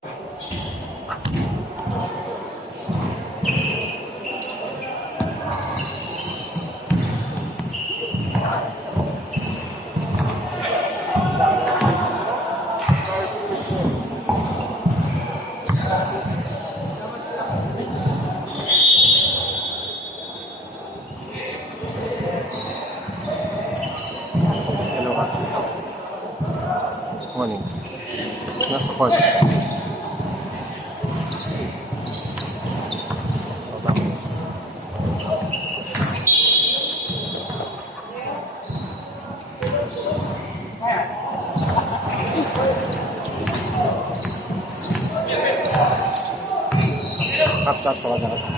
Hello, Max. Morning. Nasa court. Tapos. Kapsat ko na nakata.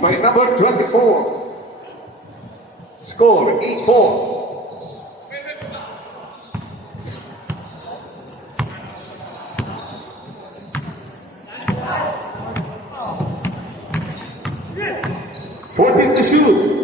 By number 24. Score 8-4. To shoot.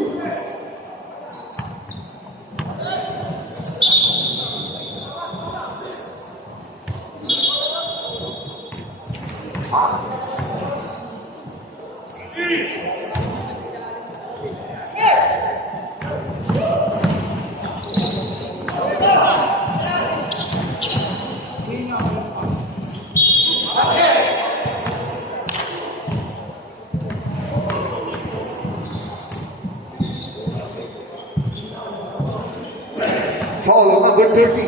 Foul number 30.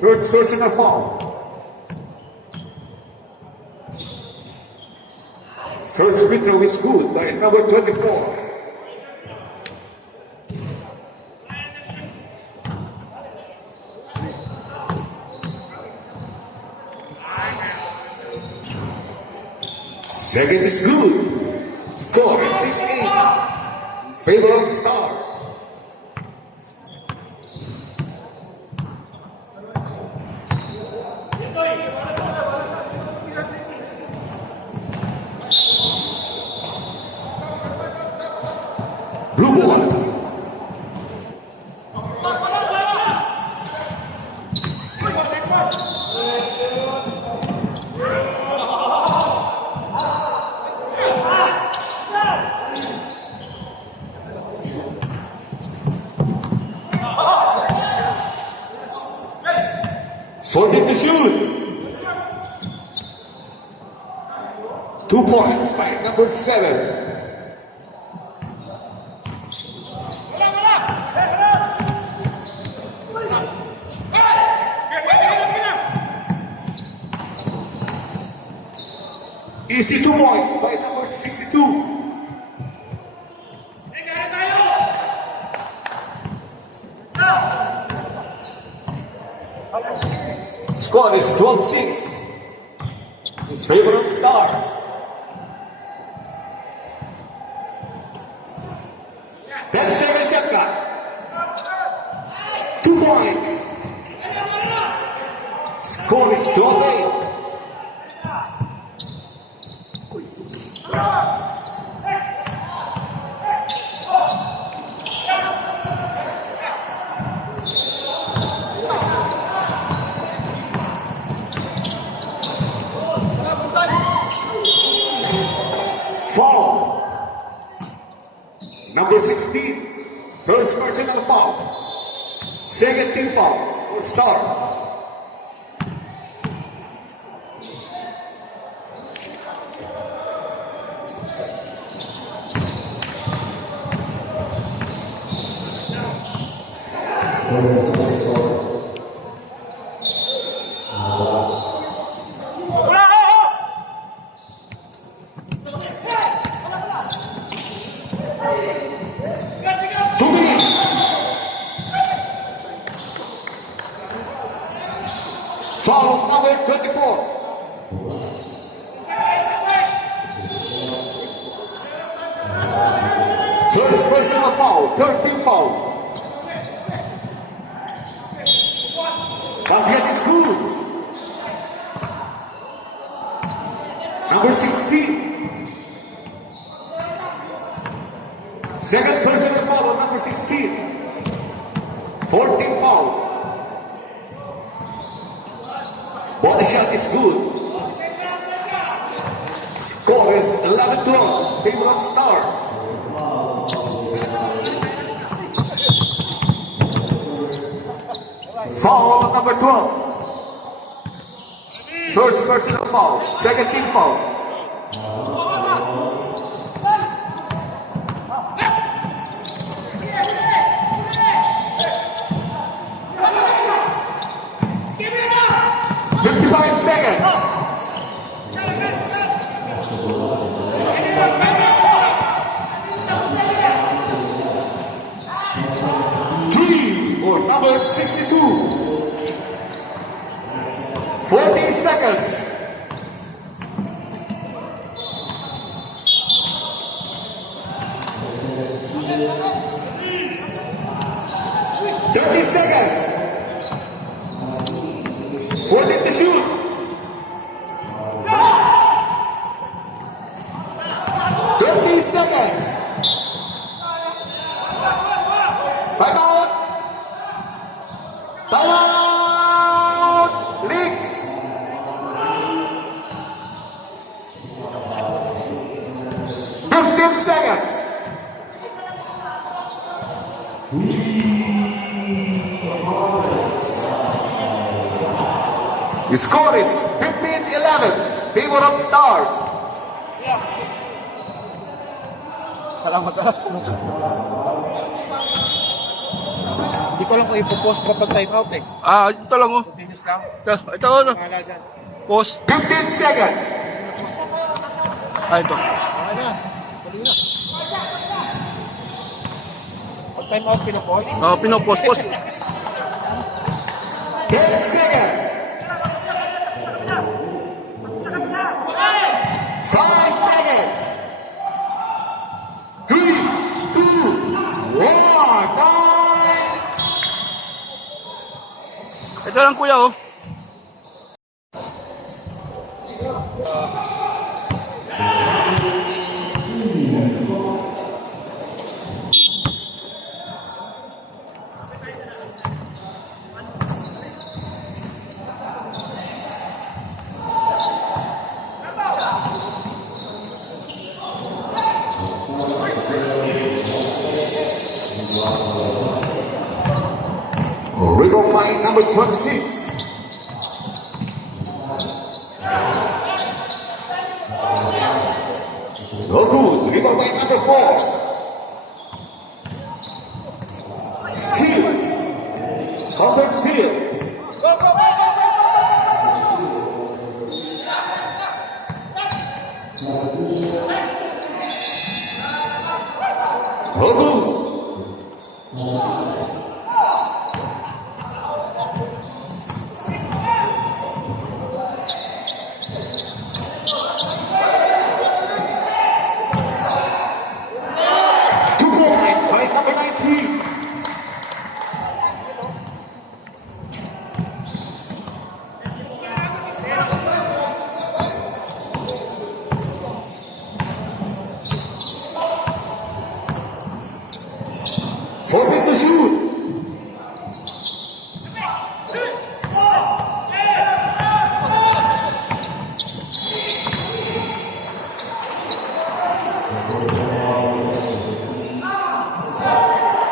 First personal foul. First free throw is good by number 24. Second is good. Score is 6-8. Favor of Stars. Blue ball. Fourteen to shoot. 2 points by number 7. Easy 2 points by number 62. Score is 12-6 in favor of Stars. Second shot clock. 2 points. Score is 12-8. Foul. Number 16. First personal foul. Second team foul for Stars. Foul number 24. First personal foul, third team foul. Basket is good. Number 16. Second personal foul on number 16. 14 foul. Body shot is good. Score is 11-12. Favor of Stars. Foul on number 12. First personal foul. Second team foul. Seconds. Three for number 62. 40 seconds. Seconds. 14 to shoot. 20 seconds. Time out. Time out. Leaks. 15 seconds. The score is 15-11. Favor of Stars. Salamat ka. Hindi ko lang kung ipopost kapag time out eh. Ito lang oh. Continuous lang. Ito ano. Bahala dyan. Post. 15 seconds. Ito. Wala na. Tuloy na. Pag time out, pinupos. Pinopospos. 10 seconds. 5 seconds. 3, 2, 1. Time. Ito lang kuya oh. Rebound by number 26. No good. Rebound by number 4. Steal. Counter steal. No good. Number 19. Forbid to shoot.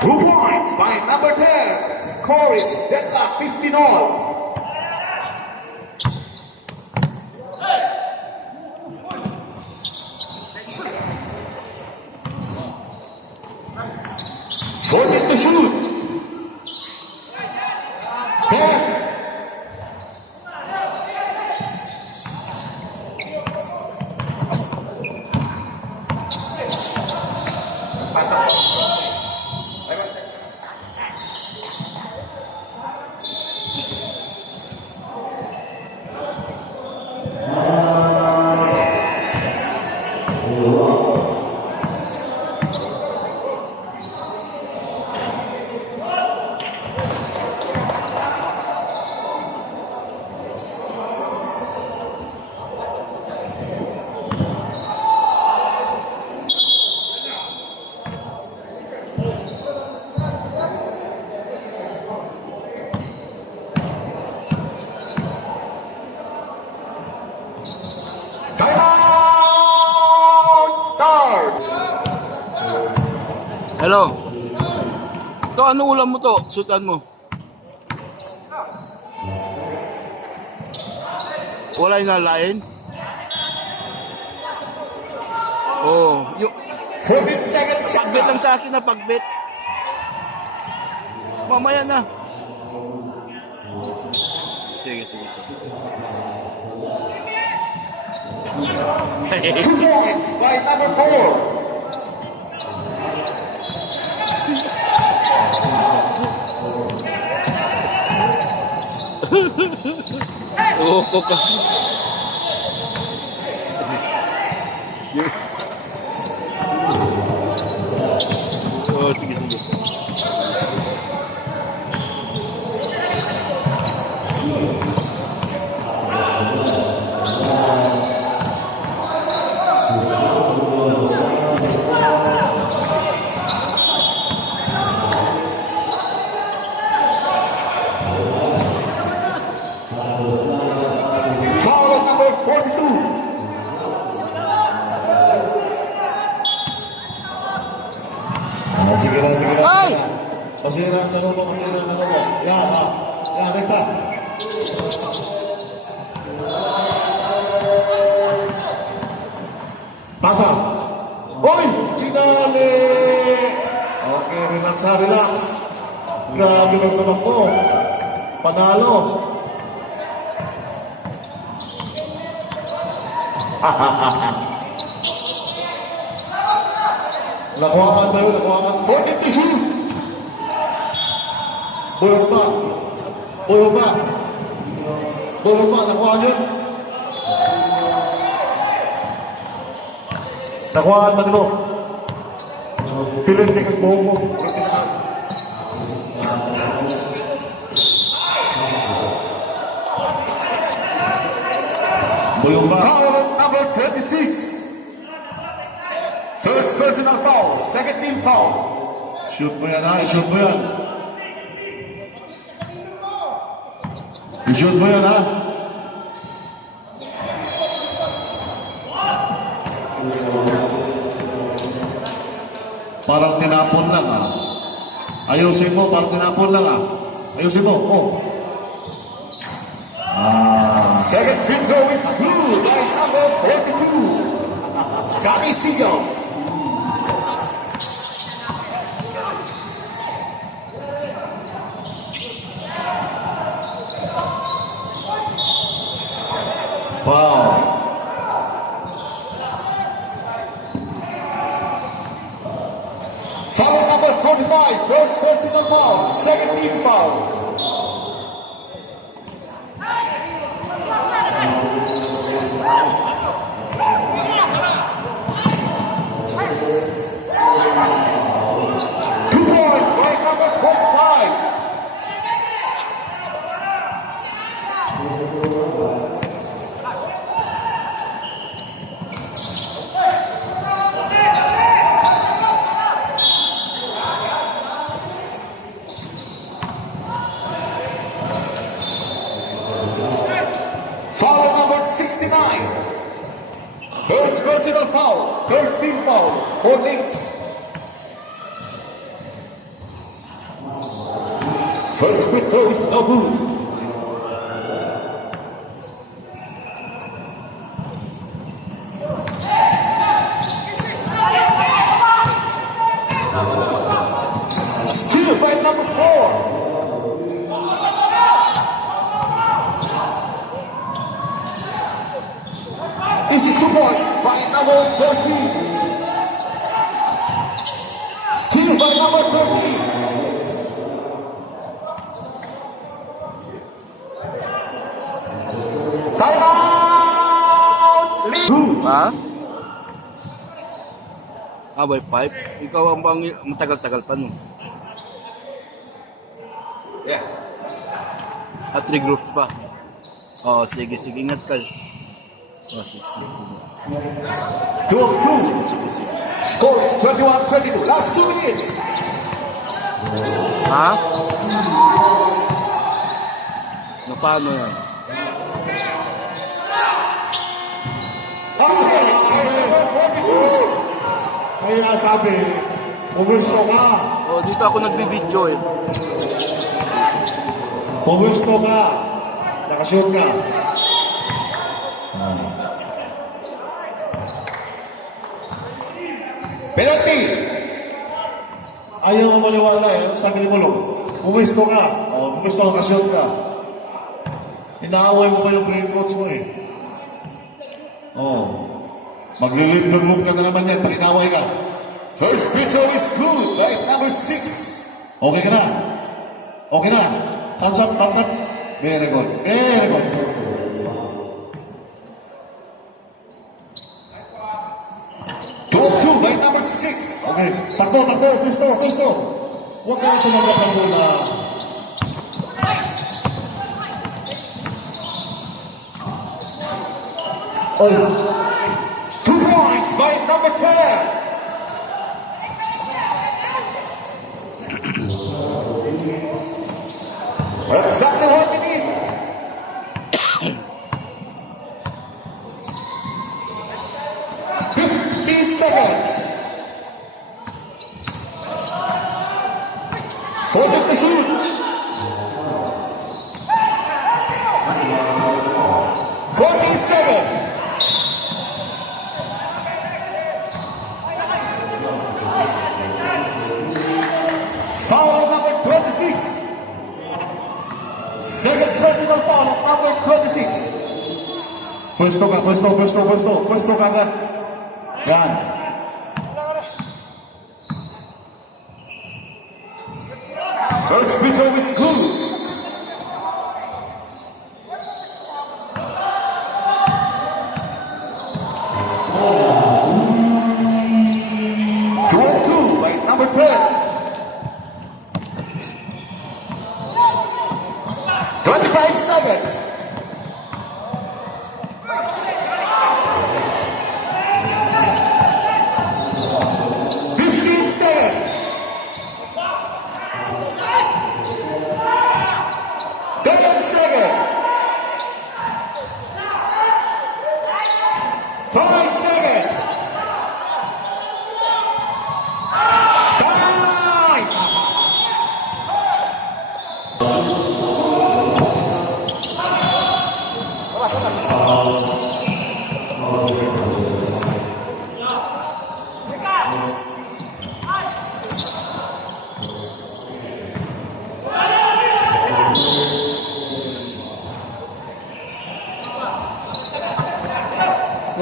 Two points by number 10. Score is deadlock 15 all. Forget to shoot. 10. Timeout start. Hello. Ito, ano ulam mo to? Sutan mo. Wala yung nalain? Oh, yung 14 seconds shot pagbit lang clock. sa akin na pagbit. Mamaya na. Sige, sige, sige. 2 points by number 4. Oo, ka. Oh, sige, sige. Foul at number 42. Sige na, sige na. Ay! Masira ang tanong mo, masira ang tanong mo. Yan, ha. Yan, nagpa. Pasa. Hoy! Pinali! Okay, relax ha, relax. Grabe magtabak mo. Panalo. Nakuhaan ba yun? Nakuhaan. 40 to shoot. Bulma. Bulma. Bulma. Nakuhaan yun. Nakuhaan ba mo? Pilintik ang buhok mo. Pilintik ang house. Bulma. Foul number 26. First personal foul. Second team foul. Shoot mo yan ha. Shoot mo yan. I-shoot mo yan ha. Parang tinapon lang ha. Ayusin mo. Parang tinapon lang ha. Ayusin mo. Oh. Second free throw is good by number 42. Caricio. Wow. Foul number 45, first personal foul, second team foul. Two points by number 45. Foul number 69. First personal foul, third team foul, for Knicks. First free throw is no good. Steal by number 4. Easy 2 points by number 14. Steal by number 14. Timeout! Lead! Ha? By 5? Ikaw ang bang matagal-tagal pa nun. Yeah. At 3 groups pa. Oh, sige, ingat ka. Oh, sige. 2 of 2. Sige. Score is 21-22. Last 2 minutes. Ha? Na paano yan? Kaya sabi, pumusto ka. Oh, dito ako nagbibidyo eh. Pumusto ka. Nakashoot ka. Penalty! Ayaw mo maniwala eh. Ano sabi ni Mulong? Pumusto ka. O, pumusto ka, nakashoot ka. Inaaway mo ba yung playing coach mo eh? Oo. Maglilip-lip ka na naman yan pag inaway ka. First free throw is good by number 6. Okay ka na? Okay na? Thumbs up. Very good. 2 of 2 by number 6. Okay. Takbo. Gusto. Huwag ka na tumagapan muna. Oy. 2 points by number 10. Exactly what we need. 50 seconds. 40 to shoot. 40 seconds. Foul number 26. Second personal foul of number 26. Pwesto ka agad. Yan. First free throw is good. Two and two by number 12. 25 seconds.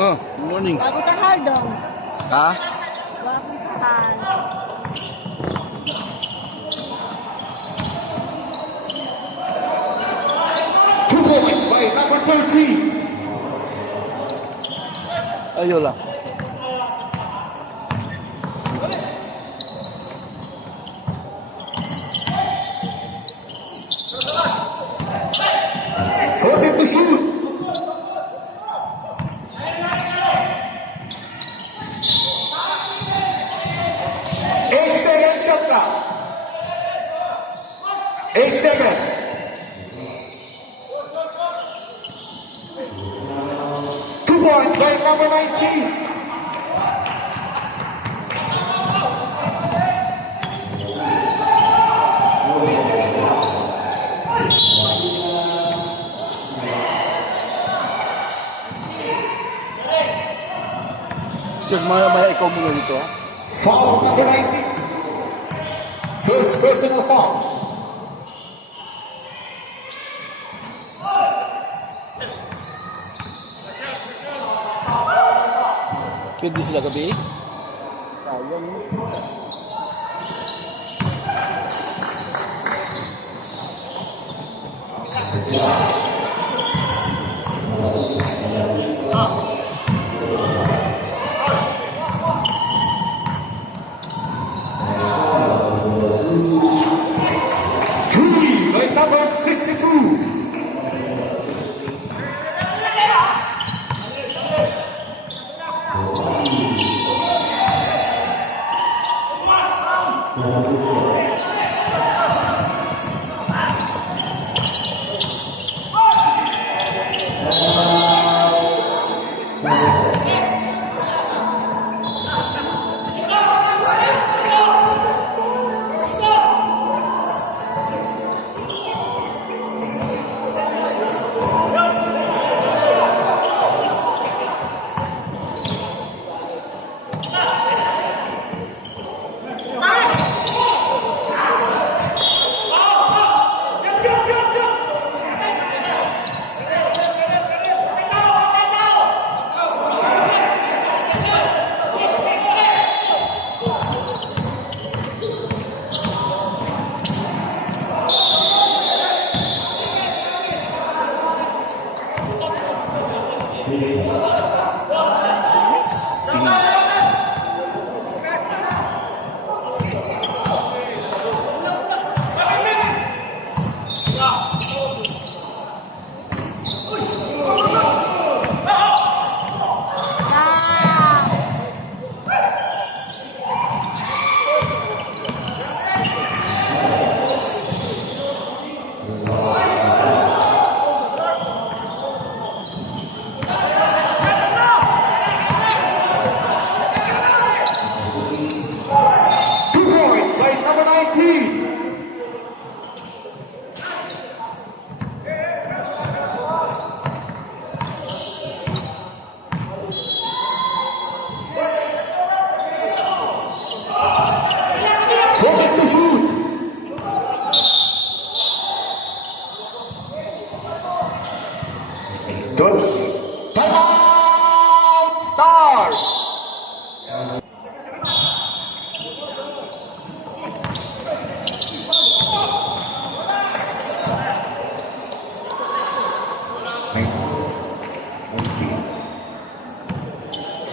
Oh, good morning. Bago tahal dong. Ha? Bagong tahal. Two points by number 13. Ayun lang. Fourteen to shoot. Shot clock. 8 seconds. Two points by number 19. Just may ikaw muna dito ha. Foul number 19. First personal foul. Pwede sila gabi. Sayang. Three by number 62.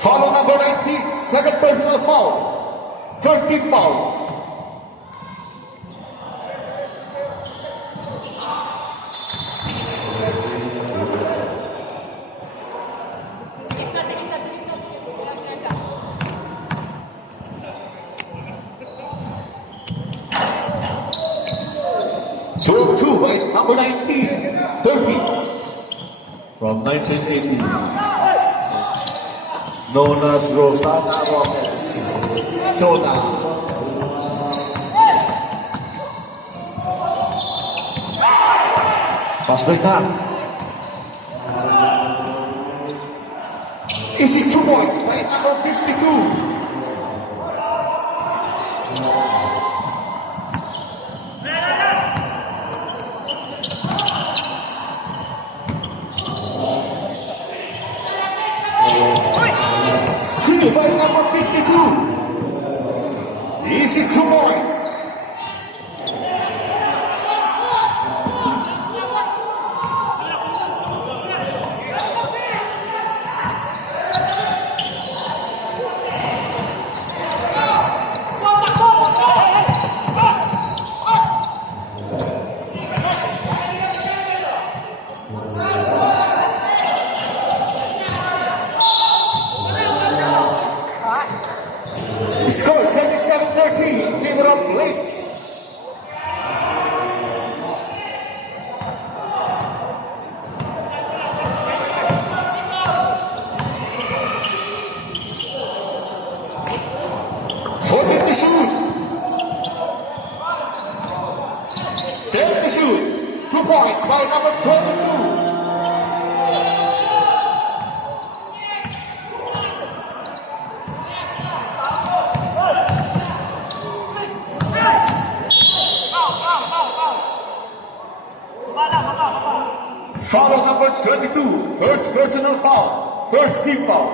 Foul number 19, second personal foul. Third team foul. Two by number 19, 30. From 1980. Known as Rosana Roses. Jonah. Pass break na. Easy 2 points by number 52. Steal by number 52. Easy 2 points. Score 27-13 in favor of Blades. Forward to shoot. There to shoot. 2 points by number 22. Foul number 22, first personal foul, first team foul.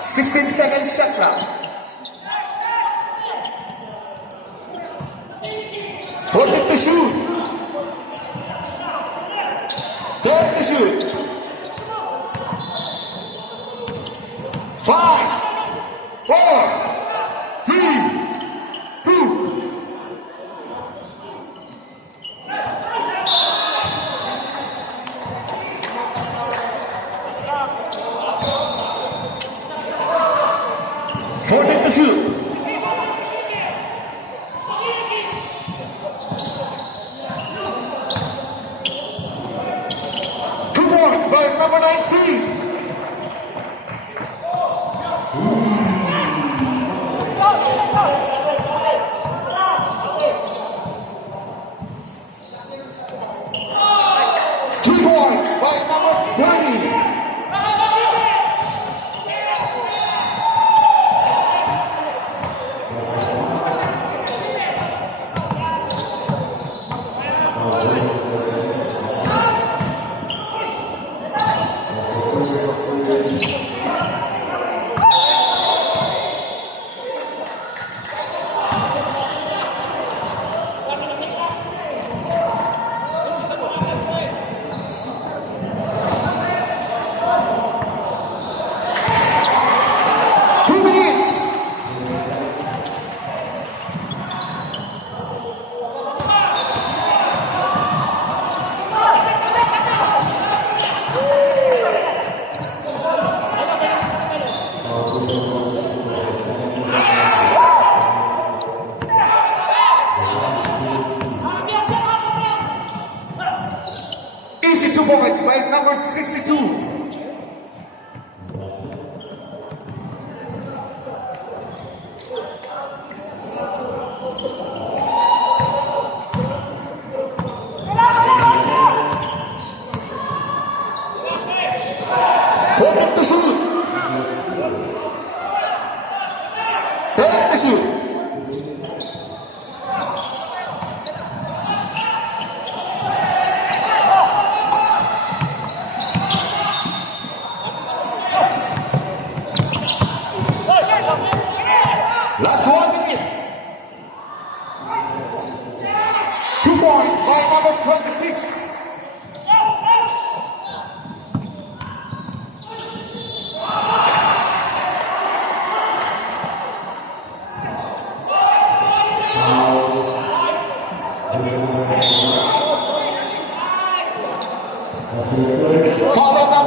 16-second shot clock. 40 to shoot. 10 to shoot. 5, 4, 3, 2. Forward to shoot. Two points by number 19. Points by number 20. Easy 2 points by number 62. Forward to shoot. 10 to shoot.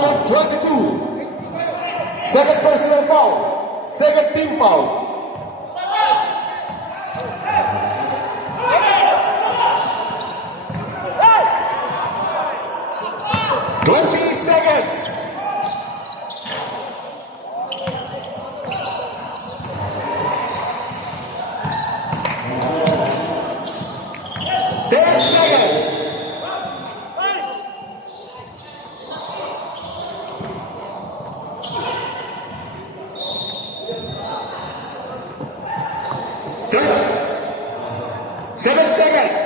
number 22. Second personal foul. Second team foul. 20 seconds. 10 seconds. 7 seconds.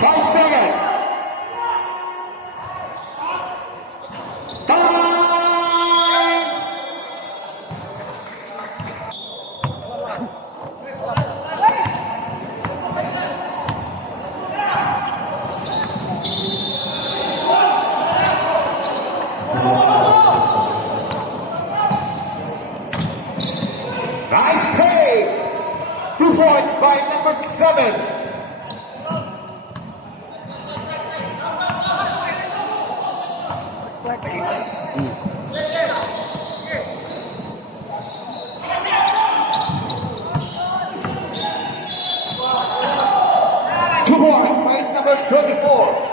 5 seconds. Time. Nice play. 2 points by number 7. Two points by number 24.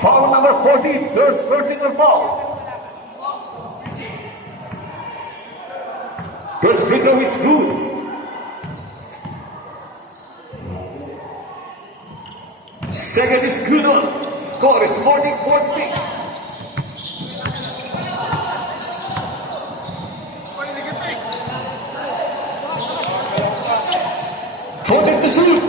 Foul number 14, third personal foul. First free throw is good. Second is good on. Score is 14-46. Fourteen to shoot.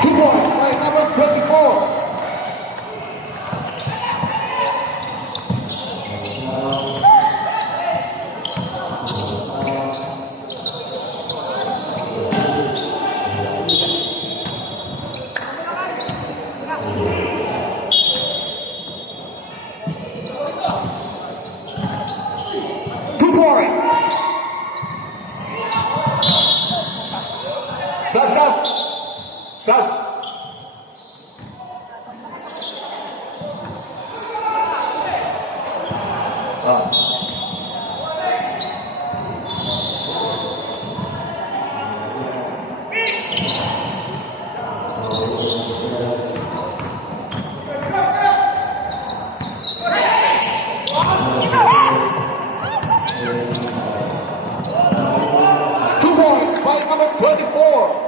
Two points by number 24. Two points. Sub. Two points by number 24.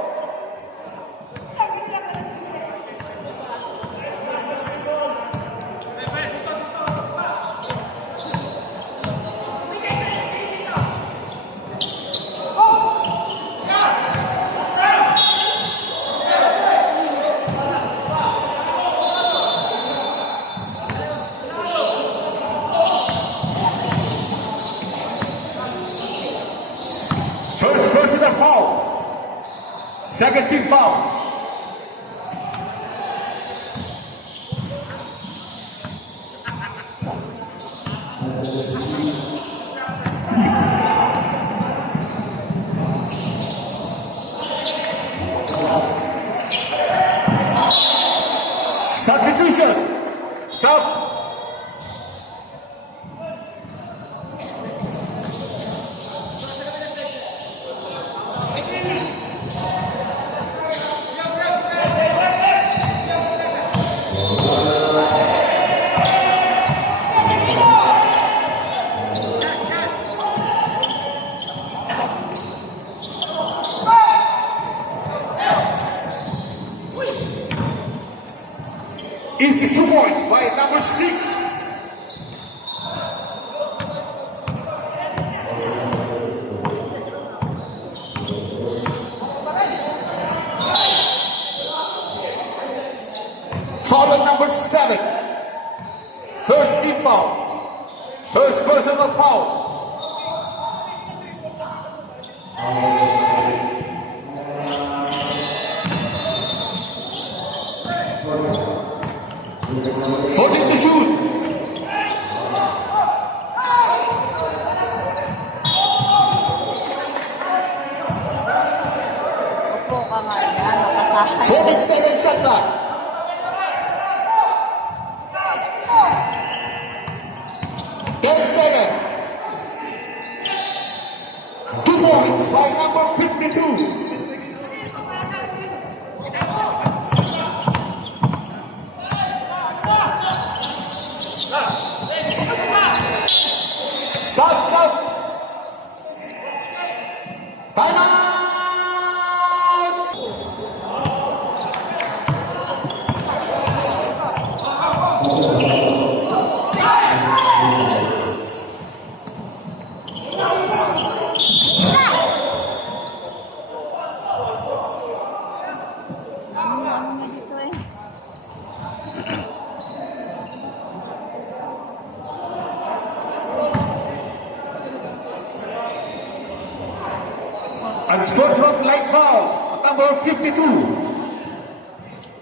First personal foul. Second team foul. Substitution. Sub. by number 6. Foul on number 7. First team foul. First personal foul. Holding to shoot. Opo ka nga yan, nakasahan. 47 shot clock. Seconds. 2 points by number 52. Sub. Timeout. Dito eh. Unsportsmanlike foul. Number 52.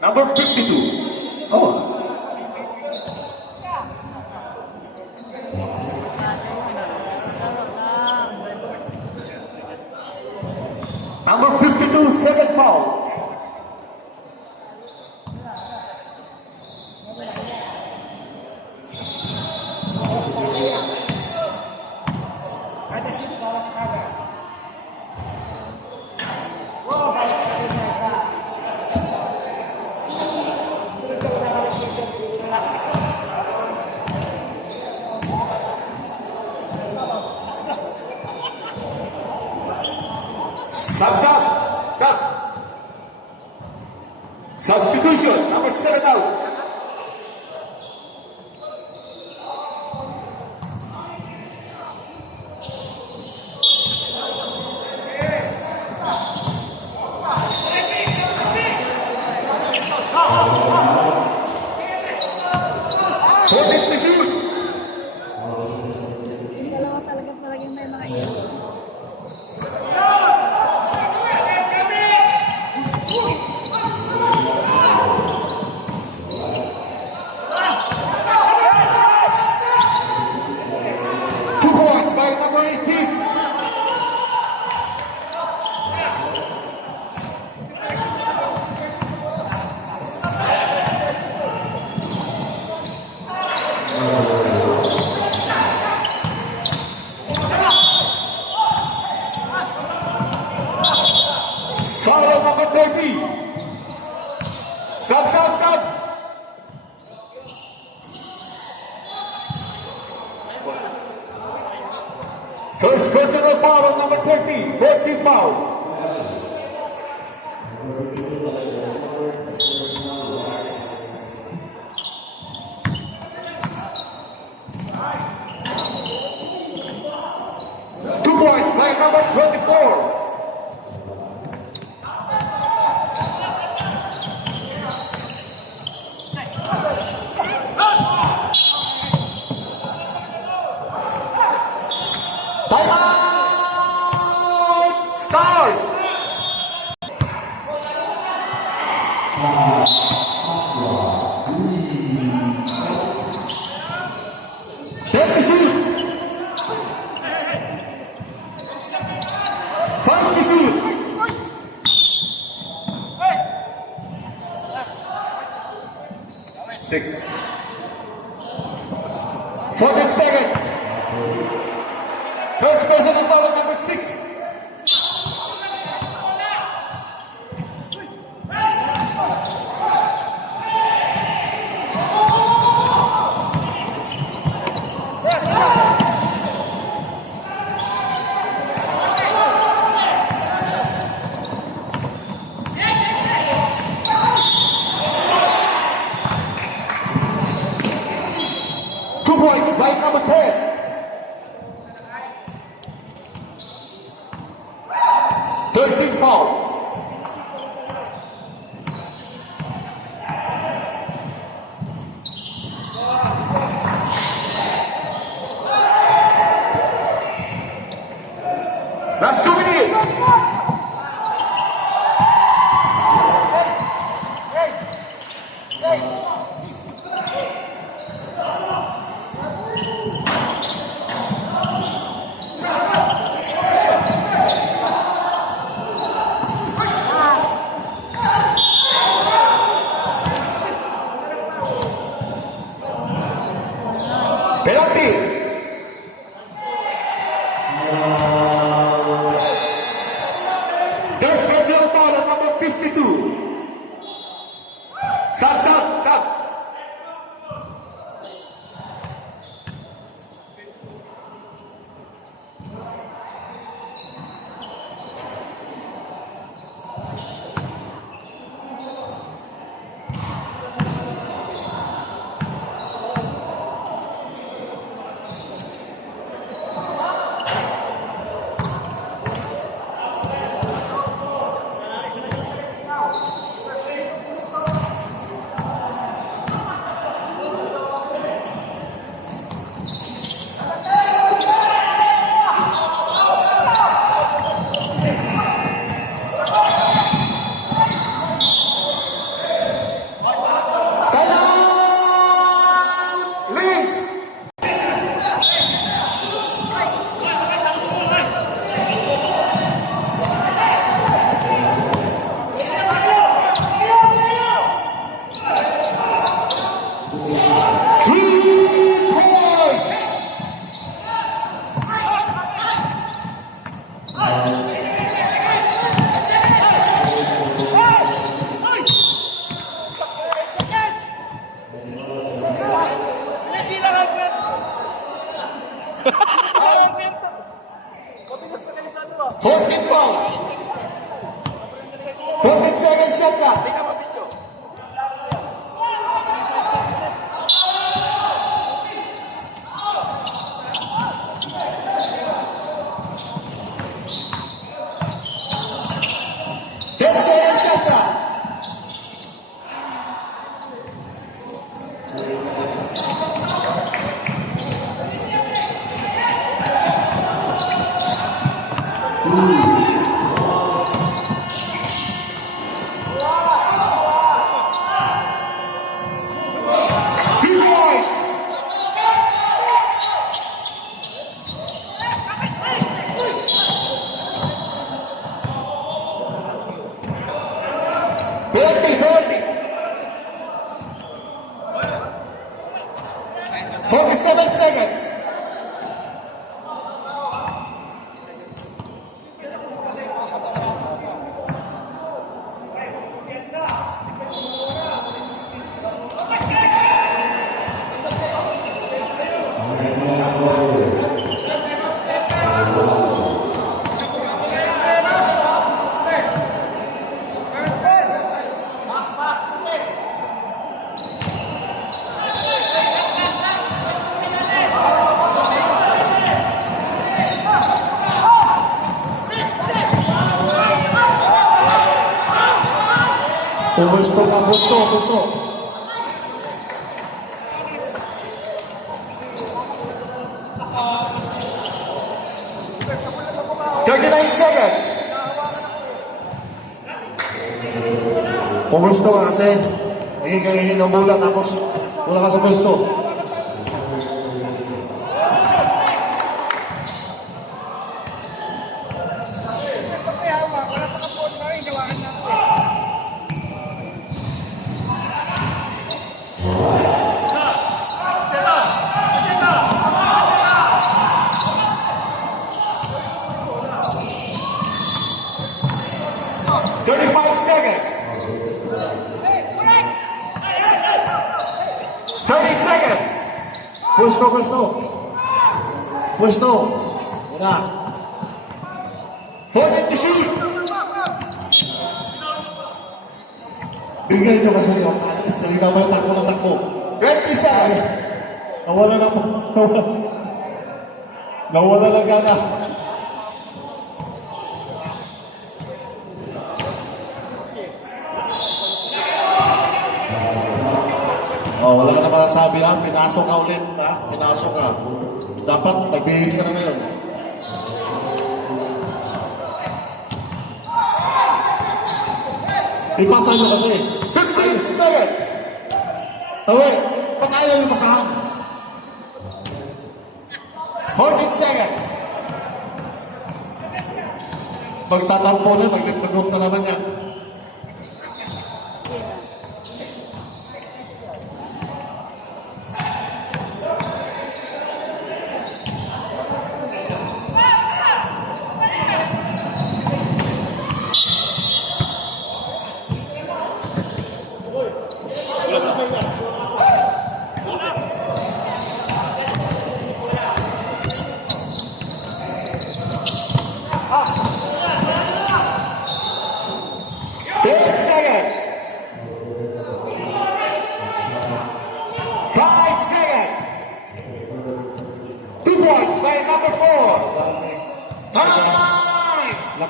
Number 52. Oh. Number 52, second foul. Sub. Substitution, number 7 out. Holding to shoot. Yung dalawa talaga palaging may mga iyo. Number 18. Foul on number 30. Sub. First personal foul on number 30. 14 foul. By number 24. Timeout starts. Take the shoot. Find the shoot. Six. 14 seconds. First person to follow number 6. Sub! 3 points! Fourteen foul. 14-second shot clock. Penalty. 47 seconds. Pusto. 39 seconds. Pumusto ka kasi. Hingin ng bola tapos wala ka sa pwesto. Puesto. Una. Forward to shoot. Bigay nyo kasi yung alis. Hindi ka ba yung takbo. 20 seconds. Nawala na gana. Wala ka na masasabi ha. Pinasok ka ulit ha. Pinasok ka. Dapat nagbihis ka na ngayon. Ipasa nyo kasi. 15 seconds. Tawi, ba't ayaw yung basahan? 14 seconds. Magtatampo na, magliptagop na naman yan.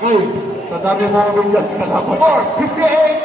Okay, sa dami mo bigyan sa kalaban. 58!